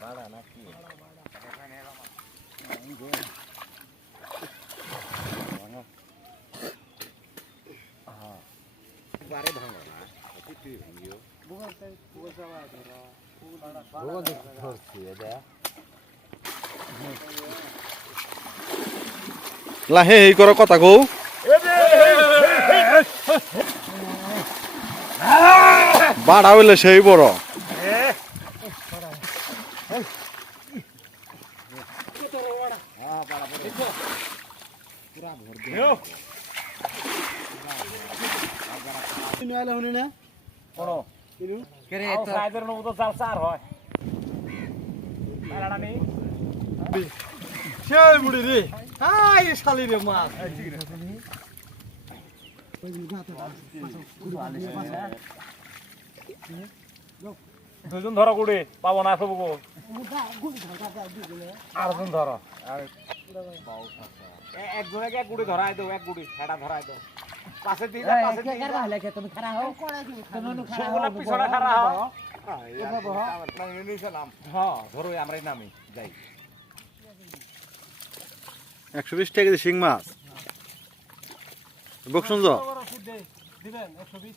ভাড়া নাকি বারে ভাঙো না তুই ভাঙিও লাহে হেৰি কৰ কথা কওঁ। বাড়া হইলে সেই বড়। মাছ দুজন ধরো কুড়ি পাবো না সব আরজন ধরো। এ- একজনকে এক গুড়ি ধরাই দাও এক গুড়ি সেটা ধরাই দাও। পাশে দিয়ে দাও, পাশে দিয়ে দাও। তুমি খারাপ হও। সবগুলা পিছনে খাড়া হও হ্যাঁ ধরো আমরা নামি যাই একশো বিশ টাকা শিং মাছ। বকশুন যা দিবেন একশো বিশ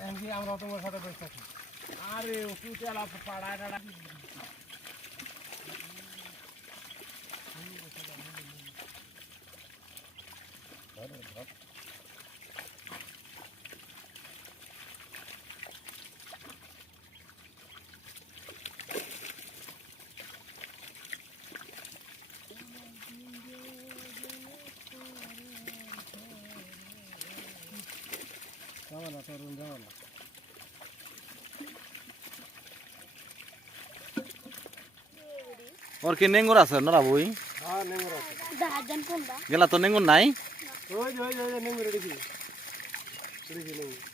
এমনকি আমরা তোমার সাথে বসে থাকি আরে ওষু চালা পাড়ায় টাড়া যাব না তরুণ যাওয়া না ওর কি নেঙ্গুর আছে না বই হ্যাঁ নেঙ্গুর আছে। দাহাজন কোনটা? গেলা তো নেঙ্গুর নাই? ওই ওই ওই নেঙ্গুর দেখি দেখি নেঙ্গুর।